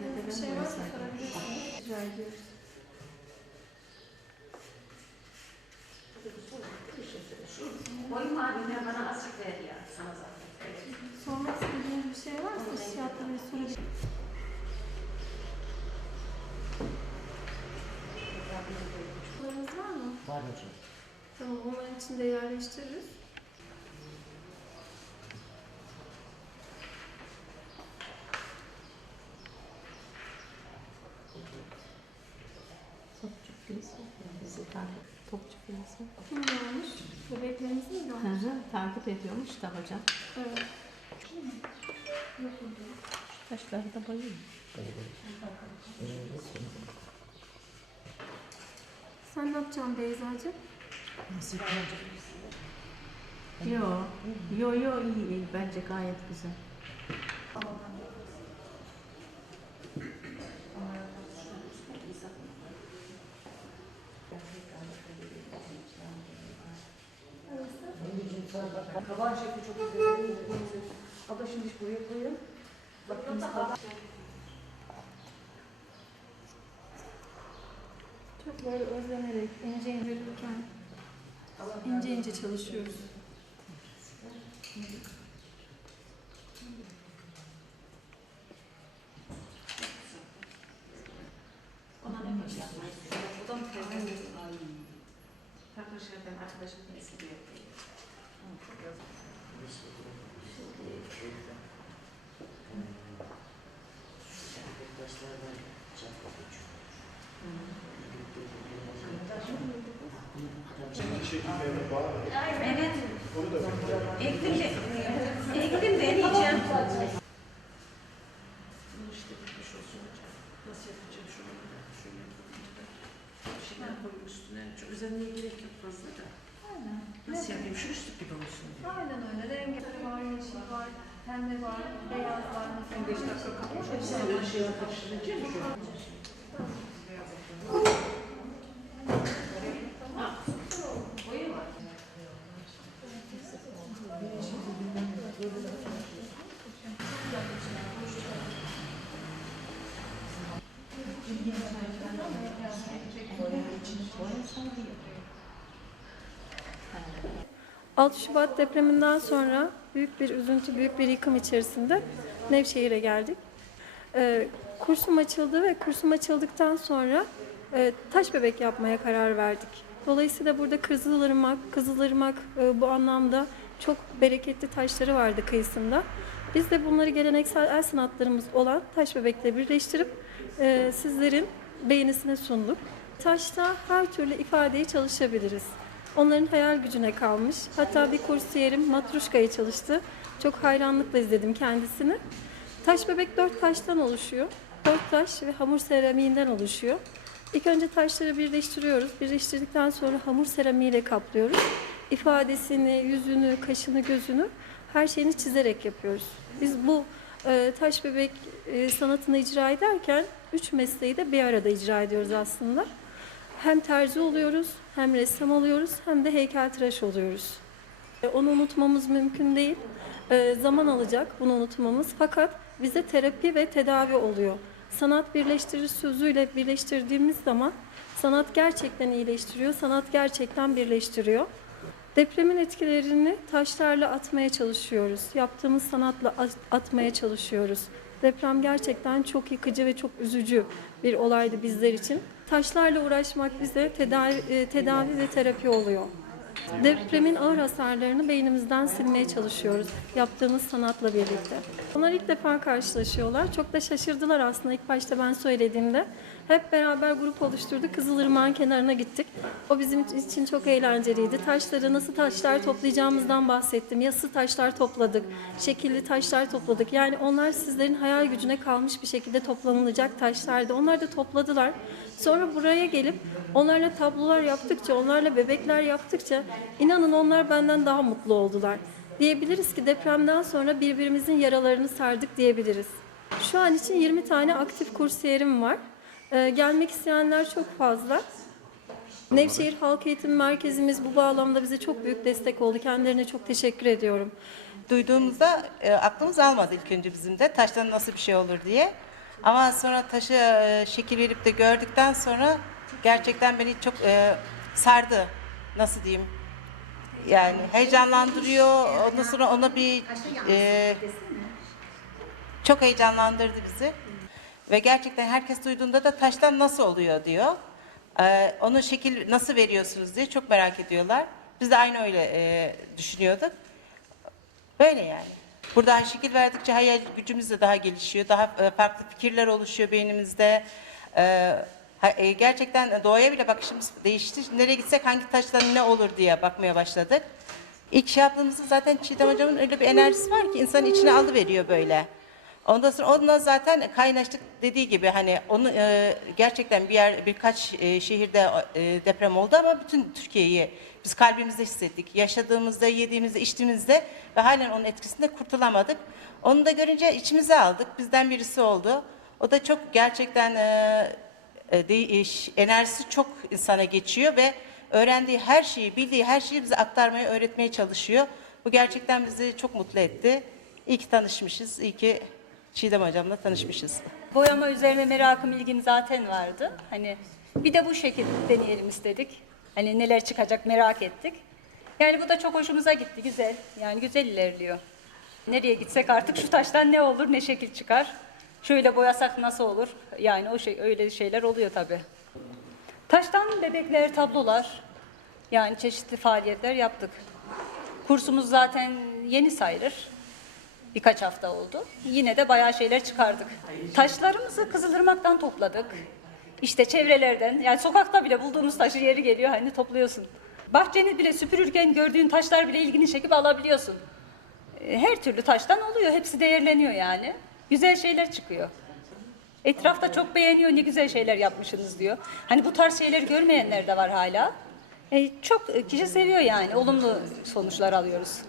sorabilirsiniz. Rica ediyoruz. Boyun mavinden bana azıcık ver ya. Sana. Evet. Sormak istediğiniz bir şey varsa bir sorabilirsiniz. Sorularınız var mı? Var hocam. Tamam, onların içinde yerleştiririz. Topçu Filiz bizi takip, Topçu Filiz Kim görmüş? Bebeklerinizi mi Hı görmüş? hı, takip ediyormuş da hocam. Evet. Taşları da bayıyor. Sen ne yapacaksın Beyza'cığım? Yo, yo yo iyi, iyi. Bence gayet güzel. Kaban şekli çok güzel. Abla şimdi buraya koyun. Bakın Çok böyle özlenerek, ince ince verirken ince ince çalışıyoruz. Ona ne da mı tezgah? Farklı şeylerden arkadaşım. Çok yazık. Evet. Ektim de. Nasıl yapacağım? Şöyle. Bir üstüne. Çok üzerine gerek yok fazla da. Nasıl yapayım? Şu üstlük gibi olsun diye. Aynen öyle. Renkleri var, yeşil var, pembe var, beyaz var. Mesela 5 dakika kalmış. Sen öyle şeyler karıştırınca mı? Ha, boyu var. Ha. 6 Şubat depreminden sonra büyük bir üzüntü, büyük bir yıkım içerisinde Nevşehir'e geldik. Ee, kursum açıldı ve kursum açıldıktan sonra e, taş bebek yapmaya karar verdik. Dolayısıyla burada Kızılırmak, Kızılırmak e, bu anlamda çok bereketli taşları vardı kıyısında. Biz de bunları geleneksel el sanatlarımız olan taş bebekle birleştirip e, sizlerin beğenisine sunduk. Taşta her türlü ifadeyi çalışabiliriz. Onların hayal gücüne kalmış. Hatta bir kursiyerim Matruşka'yı çalıştı. Çok hayranlıkla izledim kendisini. Taş bebek dört taştan oluşuyor. Dört taş ve hamur seramiğinden oluşuyor. İlk önce taşları birleştiriyoruz. Birleştirdikten sonra hamur seramiğiyle kaplıyoruz. İfadesini, yüzünü, kaşını, gözünü her şeyini çizerek yapıyoruz. Biz bu e, taş bebek e, sanatını icra ederken üç mesleği de bir arada icra ediyoruz aslında. Hem terzi oluyoruz, hem ressam oluyoruz, hem de heykeltıraş oluyoruz. E, Onu unutmamız mümkün değil. E, zaman alacak bunu unutmamız. Fakat bize terapi ve tedavi oluyor. Sanat birleştirir sözüyle birleştirdiğimiz zaman sanat gerçekten iyileştiriyor, sanat gerçekten birleştiriyor. Depremin etkilerini taşlarla atmaya çalışıyoruz. Yaptığımız sanatla at- atmaya çalışıyoruz. Deprem gerçekten çok yıkıcı ve çok üzücü bir olaydı bizler için. Taşlarla uğraşmak bize tedavi, e, tedavi ve terapi oluyor. Depremin ağır hasarlarını beynimizden silmeye çalışıyoruz yaptığımız sanatla birlikte. Onlar ilk defa karşılaşıyorlar. Çok da şaşırdılar aslında ilk başta ben söylediğimde. Hep beraber grup oluşturduk. Kızılırmak'ın kenarına gittik. O bizim için çok eğlenceliydi. Taşları nasıl taşlar toplayacağımızdan bahsettim. Yassı taşlar topladık. Şekilli taşlar topladık. Yani onlar sizlerin hayal gücüne kalmış bir şekilde toplanılacak taşlardı. Onlar da topladılar. Sonra buraya gelip onlarla tablolar yaptıkça, onlarla bebekler yaptıkça inanın onlar benden daha mutlu oldular. Diyebiliriz ki depremden sonra birbirimizin yaralarını sardık diyebiliriz. Şu an için 20 tane aktif kursiyerim var. Ee, gelmek isteyenler çok fazla. Nevşehir Halk Eğitim Merkezimiz bu bağlamda bize çok büyük destek oldu. Kendilerine çok teşekkür ediyorum. duyduğumuzda e, aklımız almadı ilk önce bizim de taştan nasıl bir şey olur diye. Ama sonra taşı e, şekil verip de gördükten sonra gerçekten beni çok e, sardı. Nasıl diyeyim? Yani heyecanlandırıyor. Ondan sonra ona bir e, çok heyecanlandırdı bizi. Ve gerçekten herkes duyduğunda da taştan nasıl oluyor diyor. Ee, onu şekil nasıl veriyorsunuz diye çok merak ediyorlar. Biz de aynı öyle e, düşünüyorduk. Böyle yani. Burada şekil verdikçe hayal gücümüz de daha gelişiyor. Daha e, farklı fikirler oluşuyor beynimizde. Ee, e, gerçekten doğaya bile bakışımız değişti. Nereye gitsek hangi taştan ne olur diye bakmaya başladık. İlk şey yaptığımızda zaten Çiğdem hocamın öyle bir enerjisi var ki insanın içine alıveriyor böyle. Ondan sonra onunla zaten kaynaştık dediği gibi hani onu e, gerçekten bir yer birkaç e, şehirde e, deprem oldu ama bütün Türkiye'yi biz kalbimizde hissettik. Yaşadığımızda, yediğimizde, içtiğimizde ve halen onun etkisinde kurtulamadık. Onu da görünce içimize aldık. Bizden birisi oldu. O da çok gerçekten e, değiş, enerjisi çok insana geçiyor ve öğrendiği her şeyi, bildiği her şeyi bize aktarmaya, öğretmeye çalışıyor. Bu gerçekten bizi çok mutlu etti. İyi ki tanışmışız, iyi ki Çiğdem hocamla tanışmışız. Boyama üzerine merakım, ilgim zaten vardı. Hani bir de bu şekilde deneyelim istedik. Hani neler çıkacak merak ettik. Yani bu da çok hoşumuza gitti, güzel. Yani güzel ilerliyor. Nereye gitsek artık şu taştan ne olur, ne şekil çıkar. Şöyle boyasak nasıl olur? Yani o şey öyle şeyler oluyor tabii. Taştan bebekler, tablolar. Yani çeşitli faaliyetler yaptık. Kursumuz zaten yeni sayılır. Birkaç hafta oldu. Yine de bayağı şeyler çıkardık. Taşlarımızı Kızılırmak'tan topladık. İşte çevrelerden, yani sokakta bile bulduğumuz taşı yeri geliyor hani topluyorsun. Bahçeni bile süpürürken gördüğün taşlar bile ilgini çekip alabiliyorsun. Her türlü taştan oluyor, hepsi değerleniyor yani. Güzel şeyler çıkıyor. Etrafta çok beğeniyor, ne güzel şeyler yapmışsınız diyor. Hani bu tarz şeyleri görmeyenler de var hala. E, çok kişi seviyor yani, olumlu sonuçlar alıyoruz.